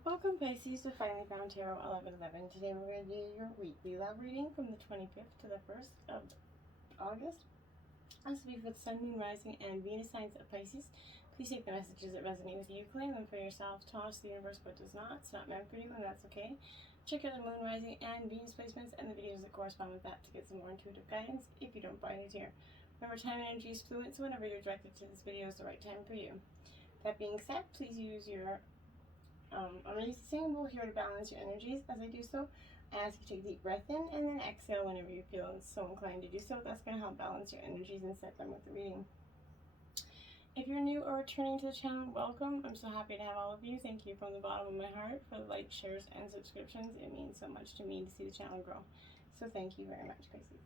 Welcome Pisces to Finally Found Tarot 1111. Today we're going to do your weekly love reading from the 25th to the 1st of August. This will be for the Sun, Moon, Rising, and Venus signs of Pisces. Please take the messages that resonate with you, claim them for yourself, toss the universe what does not. It's not meant for you, and that's okay. Check out the Moon, Rising, and Venus placements and the videos that correspond with that to get some more intuitive guidance if you don't find it here. Remember, time and energy is fluid, so whenever you're directed to this video is the right time for you. That being said, please use your I'm releasing symbol here to balance your energies. As I do so, I ask you to take a deep breath in and then exhale whenever you feel so inclined to do so. That's going to help balance your energies and set them with the reading. If you're new or returning to the channel, welcome. I'm so happy to have all of you. Thank you from the bottom of my heart for the likes, shares, and subscriptions. It means so much to me to see the channel grow. So thank you very much, Pisces.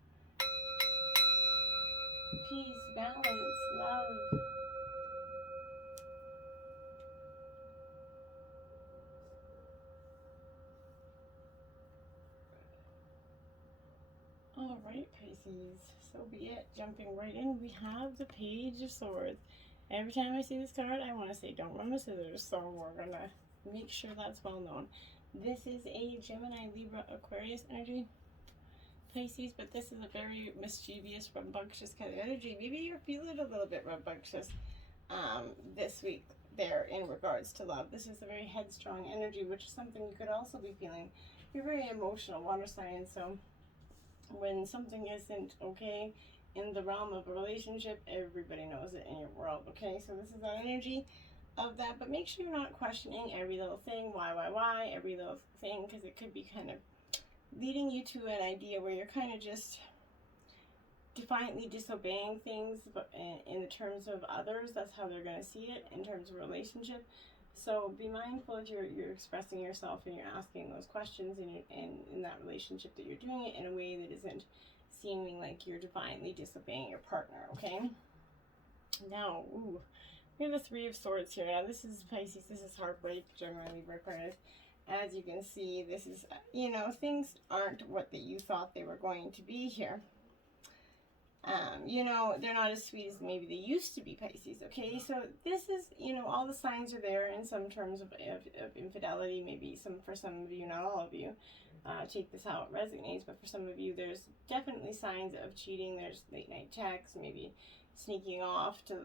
Peace, balance, love. Alright, Pisces, so be it. Jumping right in, we have the Page of Swords. Every time I see this card, I want to say, don't run with scissors, so we're going to make sure that's well known. This is a Gemini, Libra, Aquarius energy, Pisces, but this is a very mischievous, rambunctious kind of energy. Maybe you're feeling a little bit rambunctious this week there in regards to love. This is a very headstrong energy, which is something you could also be feeling. You're very emotional, water sign, so when something isn't okay in the realm of a relationship, everybody knows it in your world, okay? So this is that energy of that, but make sure you're not questioning every little thing, why, every little thing, because it could be kind of leading you to an idea where you're kind of just defiantly disobeying things, but in the terms of others, that's how they're going to see it in terms of relationship. So be mindful if you're expressing yourself and you're asking those questions in that relationship, that you're doing it in a way that isn't seeming like you're defiantly disobeying your partner, okay? Now, we have the Three of Swords here. Now, this is Pisces. This is heartbreak, generally Aquarius. As you can see, this is, things aren't what that you thought they were going to be here. They're not as sweet as maybe they used to be, Pisces, okay? So this is, all the signs are there in some terms of infidelity, maybe for some of you, not all of you. Take this how it resonates, but for some of you, there's definitely signs of cheating. There's late night texts, maybe sneaking off to,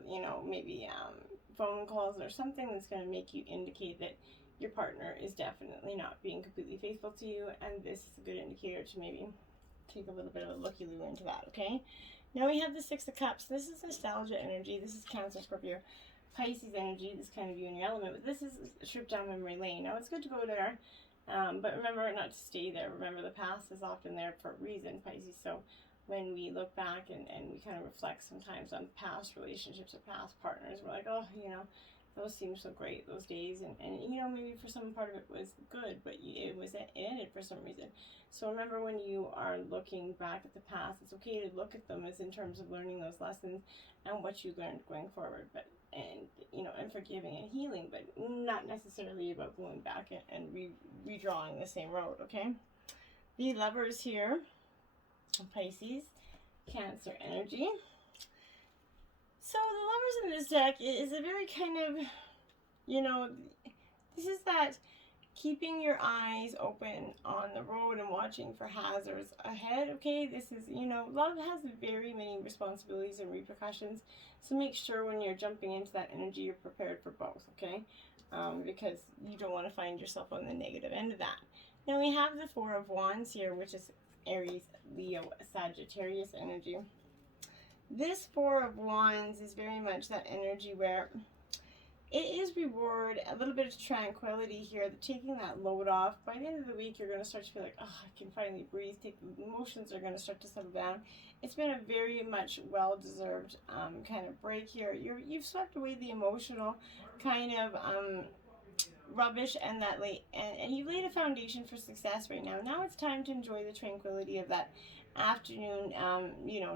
maybe phone calls or something that's going to make you indicate that your partner is definitely not being completely faithful to you, and this is a good indicator to maybe take a little bit of a looky-loo into that, okay? Now we have the Six of Cups. This is nostalgia energy. This is Cancer, Scorpio, Pisces energy. This kind of you in your element. But this is a trip down memory lane. Now it's good to go there, but remember not to stay there. Remember the past is often there for a reason, Pisces. So when we look back and we kind of reflect sometimes on past relationships or past partners, we're like, oh, those seem so great, those days, and maybe for some part of it was good, but it ended for some reason. So remember, when you are looking back at the past, it's okay to look at them as in terms of learning those lessons and what you learned going forward, and forgiving and healing, but not necessarily about going back and redrawing the same road, okay? The Lovers here, Pisces, Cancer energy. So the Lovers in this deck is a very kind of, this is that keeping your eyes open on the road and watching for hazards ahead, okay? This is, love has very many responsibilities and repercussions, so make sure when you're jumping into that energy, you're prepared for both, okay? Because you don't want to find yourself on the negative end of that. Now we have the Four of Wands here, which is Aries, Leo, Sagittarius energy. This Four of Wands is very much that energy where it is reward, a little bit of tranquility here, taking that load off. By the end of the week, you're going to start to feel like, oh, I can finally breathe. The emotions are going to start to settle down. It's been a very much well-deserved kind of break here. You've swept away the emotional kind of rubbish and and you've laid a foundation for success right now. Now it's time to enjoy the tranquility of that afternoon,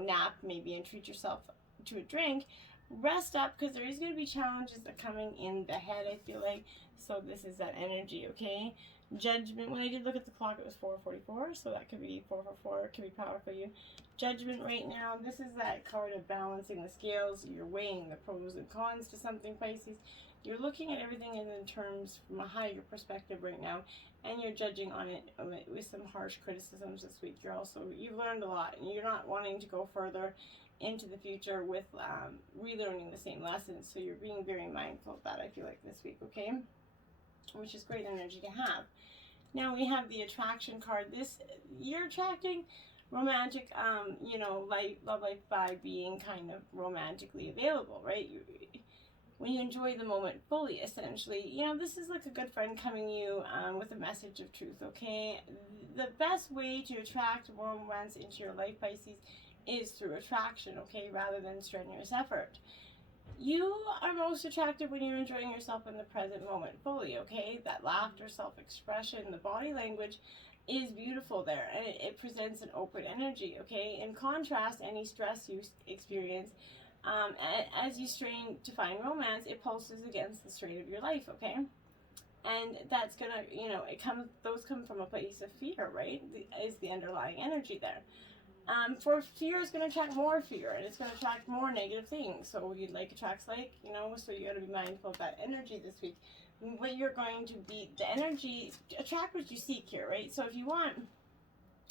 nap maybe, and treat yourself to a drink. Rest up, because there is going to be challenges that are coming in the head, I feel like. So this is that energy, okay? Judgment. When I did look at the clock, it was 4:44, so that could be 444. It could be power for you. Judgment right now. This is that card of balancing the scales. You're weighing the pros and cons to something, Pisces. You're looking at everything in terms from a higher perspective right now, and you're judging on it with some harsh criticisms this week. You've learned a lot, and you're not wanting to go further into the future with relearning the same lessons. So you're being very mindful of that, I feel like, this week, okay? Which is great energy to have. Now we have the attraction card. You're attracting romantic, love life vibe, being kind of romantically available, right? When you enjoy the moment fully, essentially, this is like a good friend coming you with a message of truth, okay? The best way to attract romance into your life, Pisces, is through attraction, okay, rather than strenuous effort. You are most attractive when you're enjoying yourself in the present moment fully, okay? That laughter, self-expression, the body language is beautiful there, and it presents an open energy, okay? In contrast, any stress you experience, as you strain to find romance, it pulses against the strain of your life, okay? And that's gonna, those come from a place of fear, right? Is the underlying energy there. For fear is going to attract more fear, and it's going to attract more negative things. So attracts like, so you got to be mindful of that energy this week. What you're going to be, the energy, attract what you seek here, right? So if you want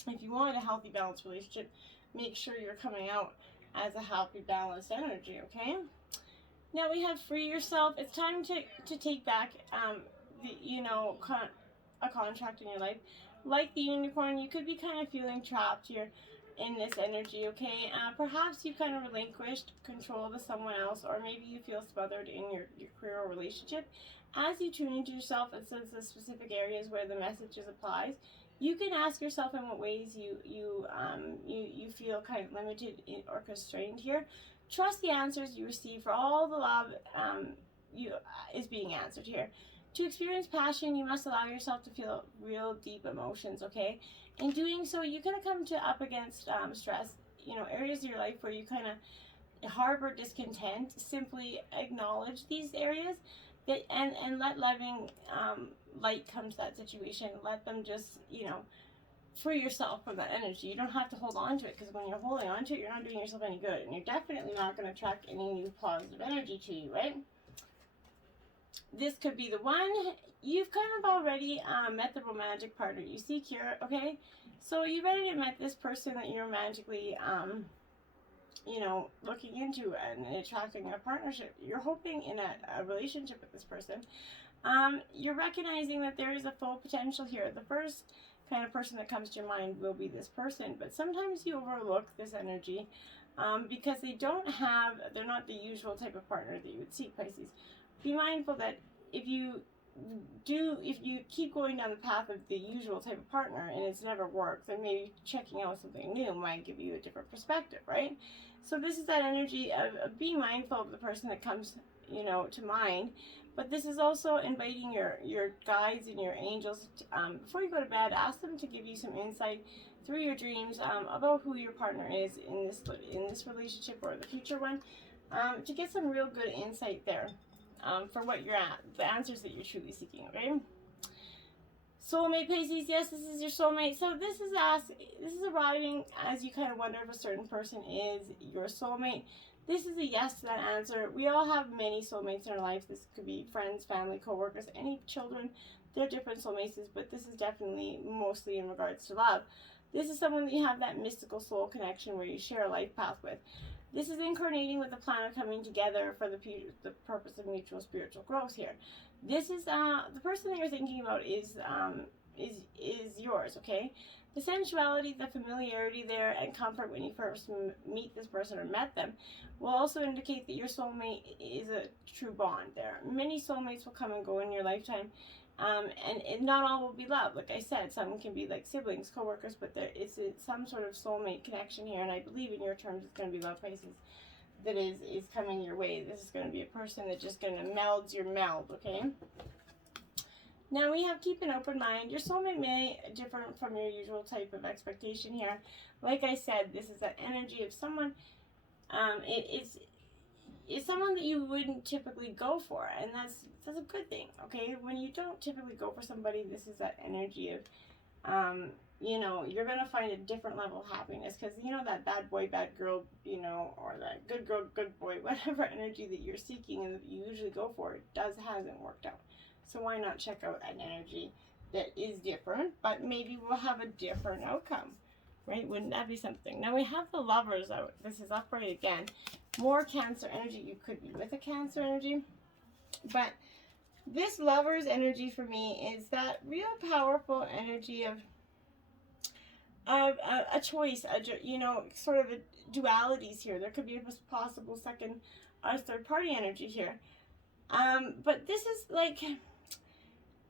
a healthy, balanced relationship, make sure you're coming out as a healthy, balanced energy, okay? Now we have free yourself. It's time to take back, a contract in your life. Like the unicorn, you could be kind of feeling trapped here in this energy, okay? Perhaps you kind of relinquished control to someone else, or maybe you feel smothered in your career or relationship. As you tune into yourself and sense the specific areas where the messages applies, you can ask yourself in what ways you feel kind of limited or constrained here. Trust the answers you receive, for all the love is being answered here. To experience passion, you must allow yourself to feel real deep emotions, okay? In doing so, you're going to come up against stress, areas of your life where you kind of harbor discontent. Simply acknowledge these areas and let loving light come to that situation. Let them just, free yourself from that energy. You don't have to hold on to it, because when you're holding on to it, you're not doing yourself any good, and you're definitely not going to attract any new positive energy to you, right? This could be the one. You've kind of already met the romantic partner you seek here, okay? So you've already met this person that you're romantically, looking into and attracting a partnership. You're hoping in a relationship with this person. You're recognizing that there is a full potential here. The first kind of person that comes to your mind will be this person, but sometimes you overlook this energy because they're not the usual type of partner that you would seek, Pisces. Be mindful that if you keep going down the path of the usual type of partner and it's never worked, then maybe checking out something new might give you a different perspective, right? So this is that energy of being mindful of the person that comes, to mind. But this is also inviting your guides and your angels before you go to bed. Ask them to give you some insight through your dreams about who your partner is in this relationship or the future one, to get some real good insight there. For what you're at, the answers that you're truly seeking, okay? Soulmate, Pisces, yes, this is your soulmate. So this is arriving as you kind of wonder if a certain person is your soulmate. This is a yes to that answer. We all have many soulmates in our life. This could be friends, family, co-workers, any children. They're different soulmates, but this is definitely mostly in regards to love. This is someone that you have that mystical soul connection where you share a life path with. This is incarnating with the plan of coming together for the purpose of mutual spiritual growth here. This is the person that you're thinking about is yours, okay? The sensuality, the familiarity there, and comfort when you first meet this person or met them will also indicate that your soulmate is a true bond there. Many soulmates will come and go in your lifetime, and not all will be love. Like I said, some can be like siblings, co-workers, but it's some sort of soulmate connection here, and I believe in your terms it's going to be love, Pisces, that is coming your way. This is going to be a person that's just going to meld your meld, okay? Now we have keep an open mind. Your soulmate may differ from your usual type of expectation here. Like I said, this is that energy of someone, it's someone that you wouldn't typically go for, and that's a good thing, okay? When you don't typically go for somebody, this is that energy of, you know, you're going to find a different level of happiness, because, you know, that bad boy, bad girl, you know, or that good girl, good boy, whatever energy that you're seeking and that you usually go for, hasn't worked out. So why not check out an energy that is different, but maybe we'll have a different outcome, right? Wouldn't that be something? Now we have the Lovers out. This is upright again. More Cancer energy. You could be with a Cancer energy, but this Lovers energy for me is that real powerful energy of a choice, you know, sort of a dualities here. There could be a possible second or third party energy here. But this is like,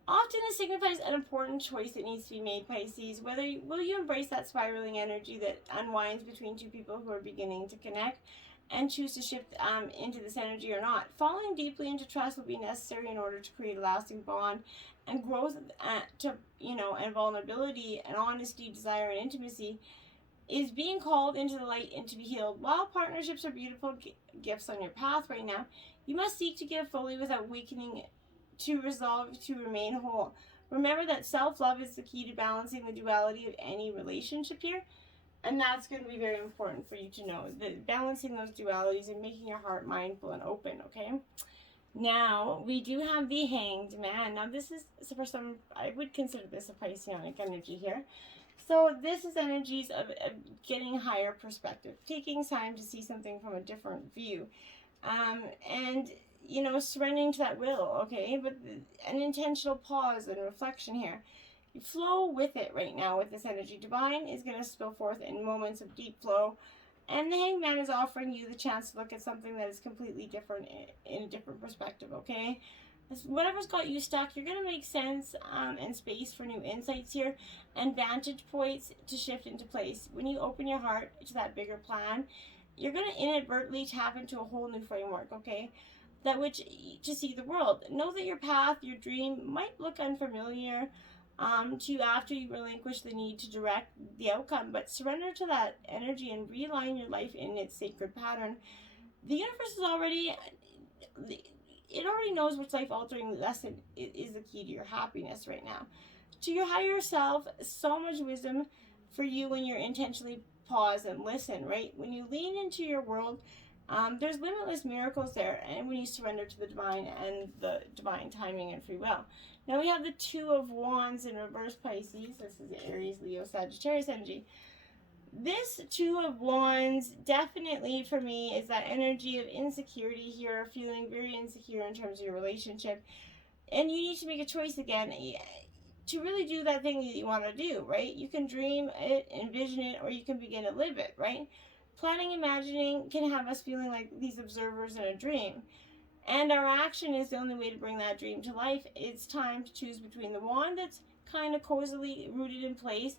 often it signifies an important choice that needs to be made, Pisces. Will you embrace that spiraling energy that unwinds between two people who are beginning to connect, and choose to shift into this energy or not? Falling deeply into trust will be necessary in order to create a lasting bond, and growth and vulnerability and honesty, desire, and intimacy is being called into the light and to be healed. While partnerships are beautiful gifts on your path right now, you must seek to give fully without weakening, to resolve to remain whole. Remember that self-love is the key to balancing the duality of any relationship here. And that's going to be very important for you to know, that balancing those dualities and making your heart mindful and open, okay? Now, we do have the Hanged Man. Now, this is, for some, I would consider this a Pisceanic energy here. So, this is energies of getting higher perspective, taking time to see something from a different view. And, you know, surrendering to that will, okay? But an intentional pause and reflection here. You flow with it right now with this energy. Divine is going to spill forth in moments of deep flow. And the Hanged Man is offering you the chance to look at something that is completely different in a different perspective, okay? Whatever's got you stuck, you're going to make sense and space for new insights here and vantage points to shift into place. When you open your heart to that bigger plan, you're going to inadvertently tap into a whole new framework, okay? That which to see the world. Know that your path, your dream might look unfamiliar to you after you relinquish the need to direct the outcome, but surrender to that energy and realign your life in its sacred pattern. The universe is already knows which life-altering lesson is the key to your happiness right now. To your higher self, so much wisdom for you when you're intentionally pause and listen, right? When you lean into your world, there's limitless miracles there, and when you surrender to the divine and the divine timing and free will. Now we have the Two of Wands in reverse, Pisces. This is Aries, Leo, Sagittarius energy. This Two of Wands definitely for me is that energy of insecurity here, feeling very insecure in terms of your relationship. And you need to make a choice again to really do that thing that you want to do, right? You can dream it, envision it, or you can begin to live it, right? Planning, imagining can have us feeling like these observers in a dream. And our action is the only way to bring that dream to life. It's time to choose between the wand that's kind of cozily rooted in place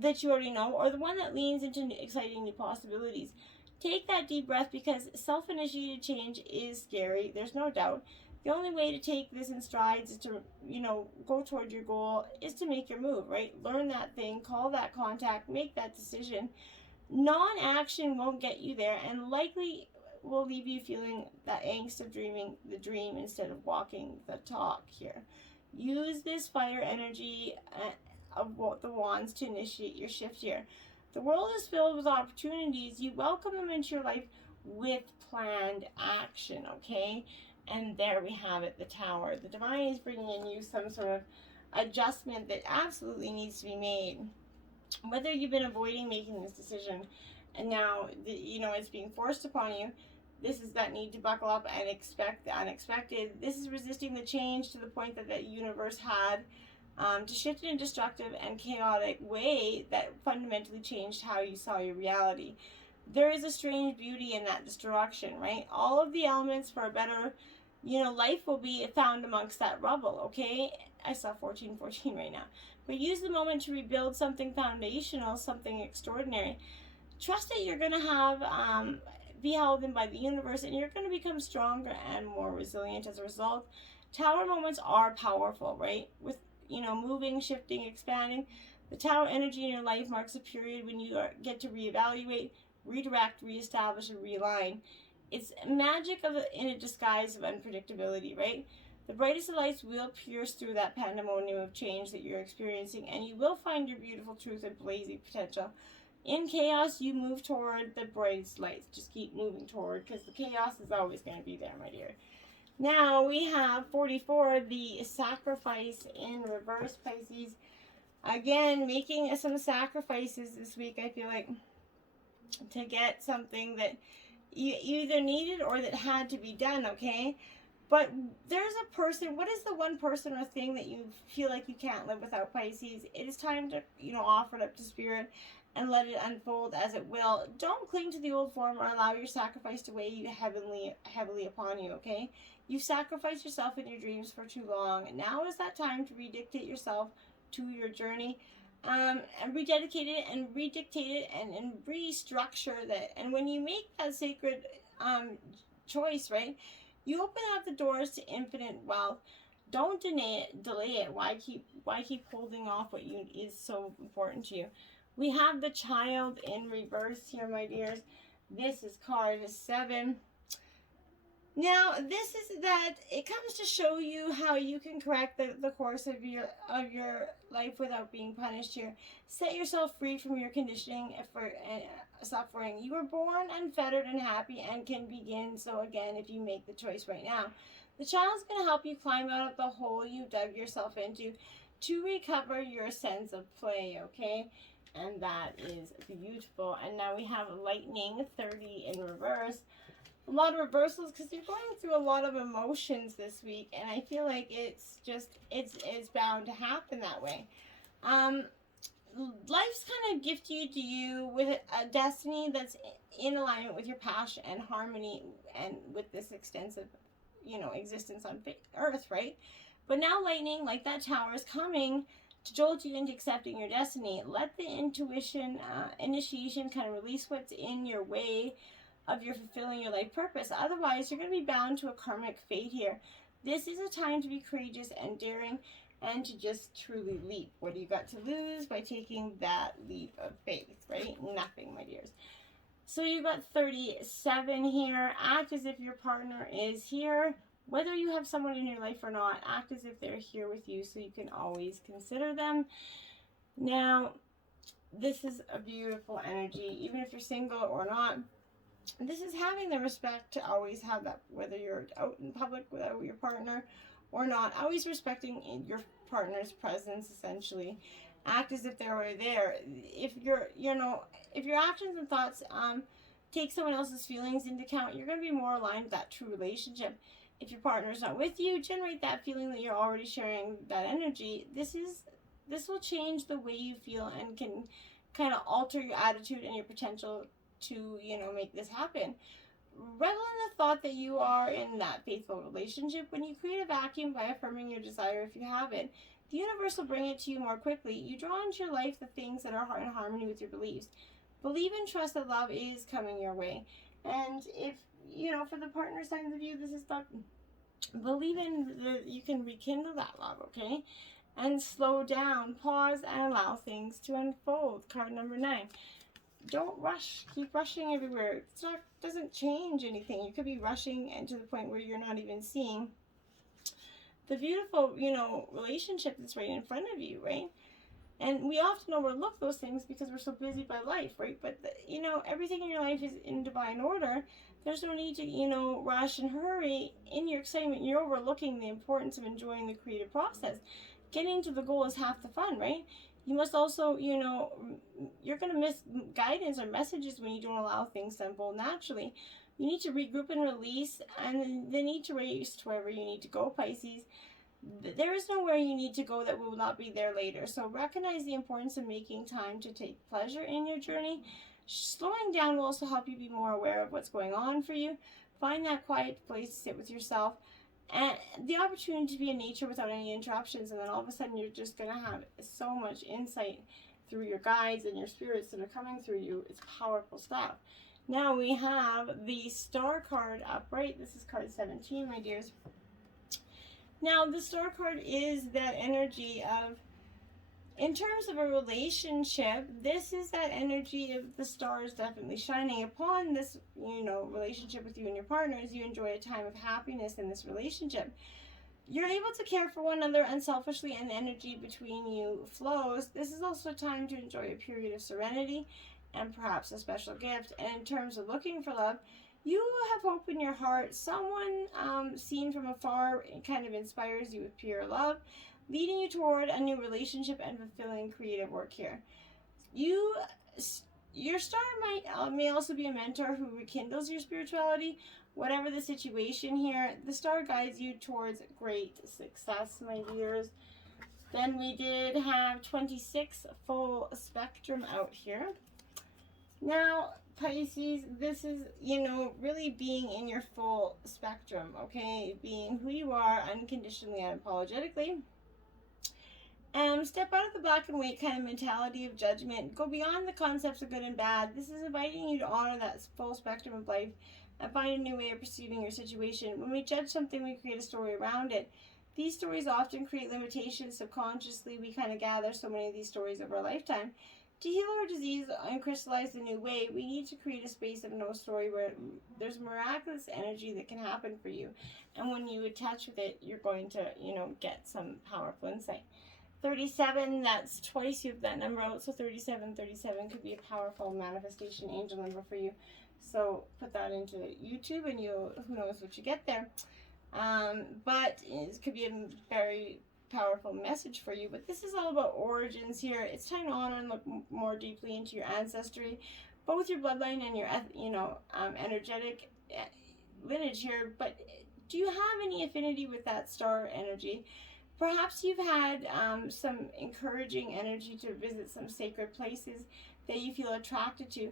that you already know, or the one that leans into exciting new possibilities. Take that deep breath, because self-initiated change is scary. There's no doubt. The only way to take this in strides is to, go toward your goal, is to make your move, right? Learn that thing, call that contact, make that decision. Non-action won't get you there, and likely will leave you feeling that angst of dreaming the dream instead of walking the talk here. Use this fire energy of the wands to initiate your shift here. The world is filled with opportunities. You welcome them into your life with planned action, okay? And there we have it, the Tower. The divine is bringing in you some sort of adjustment that absolutely needs to be made. Whether you've been avoiding making this decision and now, it's being forced upon you, this is that need to buckle up and expect the unexpected. This is resisting the change to the point that the universe had to shift in a destructive and chaotic way that fundamentally changed how you saw your reality. There is a strange beauty in that destruction, right? All of the elements for a better, life will be found amongst that rubble, okay? I saw 1414 right now. But use the moment to rebuild something foundational, something extraordinary. Trust that you're going to have be held in by the universe, and you're going to become stronger and more resilient as a result. Tower moments are powerful, right? With, moving, shifting, expanding. The Tower energy in your life marks a period when you get to reevaluate, redirect, reestablish, and realign. It's magic in a disguise of unpredictability, right? The brightest of lights will pierce through that pandemonium of change that you're experiencing, and you will find your beautiful truth and blazing potential. In chaos, you move toward the brightest lights. Just keep moving toward, because the chaos is always going to be there, my dear. Now we have 44, the sacrifice in reverse, Pisces. Again, making some sacrifices this week, I feel like, to get something that you either needed or that had to be done, okay? But there's a person, what is the one person or thing that you feel like you can't live without, Pisces? It is time to, offer it up to Spirit and let it unfold as it will. Don't cling to the old form or allow your sacrifice to weigh you heavily upon you, okay? You've sacrificed yourself in your dreams for too long. Now is that time to redictate yourself to your journey, and rededicate it and redictate it and restructure that. And when you make that sacred choice, right, you open up the doors to infinite wealth. Don't delay it. Why keep holding off what is so important to you? We have the Child in reverse here, my dears. This is card 7. Now, this is that it comes to show you how you can correct the course of your life without being punished here. Set yourself free from your conditioning for suffering. You were born unfettered and happy and can begin so again if you make the choice right now. The Child's going to help you climb out of the hole you dug yourself into to recover your sense of play, okay? And that is beautiful. And now we have Lightning 30 in reverse. A lot of reversals because you're going through a lot of emotions this week, and I feel like it's bound to happen that way. Life's kind of gifted you with a destiny that's in alignment with your passion and harmony and with this extensive, existence on Earth, right? But now lightning, like that tower, is coming to jolt you into accepting your destiny. Let the initiation kind of release what's in your way of your fulfilling your life purpose. Otherwise, you're going to be bound to a karmic fate here. This is a time to be courageous and daring and to just truly leap. What do you got to lose by taking that leap of faith, right? Nothing, my dears. So you got 37 here. Act as if your partner is here. Whether you have someone in your life or not, act as if they're here with you so you can always consider them. Now, this is a beautiful energy, even if you're single or not. This is having the respect to always have that, whether you're out in public without your partner or not, always respecting your partner's presence, essentially. Act as if they were there. If if your actions and thoughts take someone else's feelings into account, you're going to be more aligned with that true relationship. If your partner's not with you, generate that feeling that you're already sharing that energy. This will change the way you feel and can kind of alter your attitude and your potential to, make this happen. Revel in the thought that you are in that faithful relationship. When you create a vacuum by affirming your desire, if you have it, the universe will bring it to you more quickly. You draw into your life the things that are in harmony with your beliefs. Believe and trust that love is coming your way. And if, for the partner signs of you, this is not, believe in that you can rekindle that love, okay? And slow down, pause, and allow things to unfold. Card number 9. Don't rush. Keep rushing everywhere. Doesn't change anything. You could be rushing and to the point where you're not even seeing the beautiful, relationship that's right in front of you, right? And we often overlook those things because we're so busy by life, right? But, everything in your life is in divine order. There's no need to, rush and hurry. In your excitement, you're overlooking the importance of enjoying the creative process. Getting to the goal is half the fun, right? You must also, you're going to miss guidance or messages when you don't allow things to unfold naturally. You need to regroup and release, and the need to race to wherever you need to go, Pisces. There is nowhere you need to go that will not be there later. So recognize the importance of making time to take pleasure in your journey. Slowing down will also help you be more aware of what's going on for you. Find that quiet place to sit with yourself. And the opportunity to be in nature without any interruptions, and then all of a sudden you're just going to have so much insight through your guides and your spirits that are coming through you. It's powerful stuff. Now we have the Star card upright. This is card 17, my dears. Now the Star card is that energy of, in terms of a relationship, this is that energy of the stars definitely shining upon this, relationship with you and your partner as you enjoy a time of happiness in this relationship. You're able to care for one another unselfishly, and the energy between you flows. This is also a time to enjoy a period of serenity and perhaps a special gift. And in terms of looking for love, you have hope in your heart. Someone seen from afar kind of inspires you with pure love, leading you toward a new relationship and fulfilling creative work here. Your star may also be a mentor who rekindles your spirituality. Whatever the situation here, the star guides you towards great success, my dears. Then we did have 26 full spectrum out here. Now, Pisces, this is, really being in your full spectrum, okay? Being who you are unconditionally and unapologetically. Step out of the black and white kind of mentality of judgment. Go beyond the concepts of good and bad. This is inviting you to honor that full spectrum of life and find a new way of perceiving your situation. When we judge something, we create a story around it. These stories often create limitations. Subconsciously, we kind of gather so many of these stories over a lifetime. To heal our disease and crystallize the new way, we need to create a space of no story where there's miraculous energy that can happen for you. And when you attach with it, you're going to, get some powerful insight. 37, that's twice you have that number out, so 37 could be a powerful manifestation angel number for you. So put that into YouTube and who knows what you get there. But it could be a very powerful message for you. But this is all about origins here. It's time to honor and look more deeply into your ancestry, both your bloodline and your energetic lineage here. But do you have any affinity with that star energy? Perhaps you've had some encouraging energy to visit some sacred places that you feel attracted to.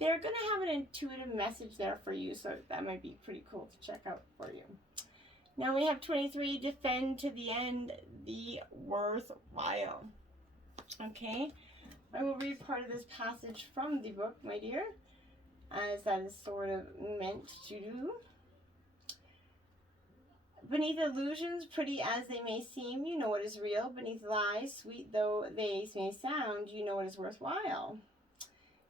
They're going to have an intuitive message there for you, so that might be pretty cool to check out for you. Now we have 23, defend to the end the worthwhile. Okay, I will read part of this passage from the book, my dear, as that is sort of meant to do. Beneath illusions, pretty as they may seem, you know what is real. Beneath lies, sweet though they may sound, you know what is worthwhile.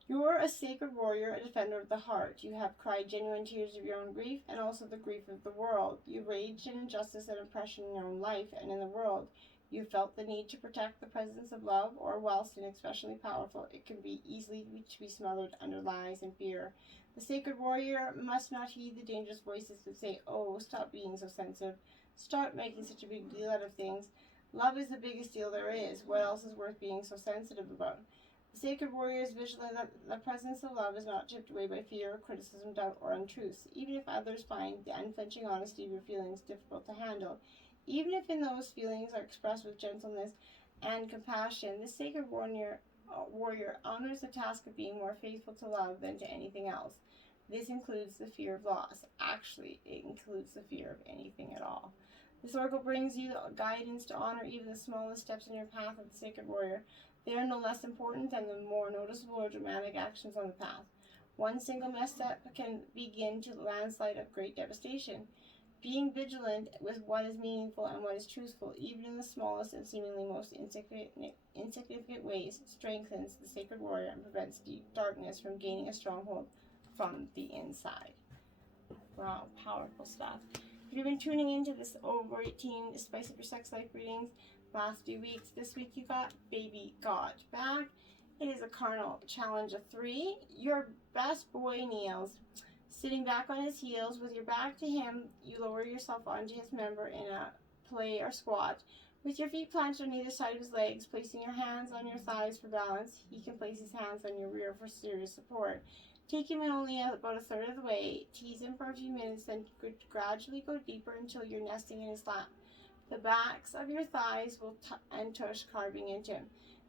You're a sacred warrior, a defender of the heart. You have cried genuine tears of your own grief and also the grief of the world. You raged in injustice and oppression in your own life and in the world. You felt the need to protect the presence of love, or while sin especially powerful, it can be easily to be smothered under lies and fear. The sacred warrior must not heed the dangerous voices that say, oh, stop being so sensitive. Start making such a big deal out of things. Love is the biggest deal there is. What else is worth being so sensitive about? The sacred warrior is vigilant that the presence of love is not chipped away by fear, criticism, doubt, or untruths. Even if others find the unflinching honesty of your feelings difficult to handle, even if in those feelings are expressed with gentleness and compassion, the sacred warrior honors the task of being more faithful to love than to anything else. This includes the fear of loss. Actually, it includes the fear of anything at all. This oracle brings you guidance to honor even the smallest steps in your path of the sacred warrior. They are no less important than the more noticeable or dramatic actions on the path. One single misstep can begin to landslide of great devastation. Being vigilant with what is meaningful and what is truthful, even in the smallest and seemingly most insignificant ways, strengthens the sacred warrior and prevents deep darkness from gaining a stronghold from the inside. Wow, powerful stuff. If you've been tuning into this over 18 Spice Up Your Sex Life readings last few weeks, this week you got Baby God back. It is a carnal challenge of 3. Your best boy kneels. Sitting back on his heels with your back to him, you lower yourself onto his member in a play or squat. With your feet planted on either side of his legs, placing your hands on your thighs for balance, he can place his hands on your rear for serious support. Take him in only about a third of the way. Tease him for a few minutes, then gradually go deeper until you're nesting in his lap. The backs of your thighs will and tush carving into him.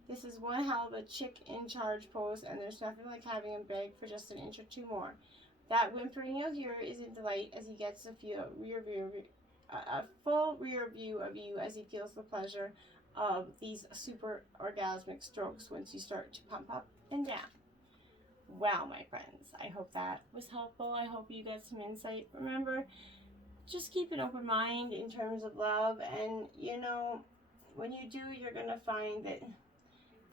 This is one hell of a chick in charge pose, and there's nothing like having him beg for just an inch or two more. That whimpering you'll hear is in delight as he gets a full rear view of you as he feels the pleasure of these super orgasmic strokes once you start to pump up and down. Well, my friends, I hope that was helpful. I hope you got some insight. Remember, just keep an open mind in terms of love, and when you do, you're going to find that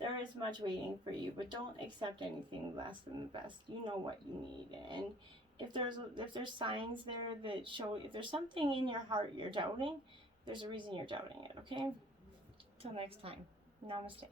there is much waiting for you, but don't accept anything less than the best. You know what you need, and if there's signs there that show, if there's something in your heart you're doubting, there's a reason you're doubting it, okay? Till next time. Namaste.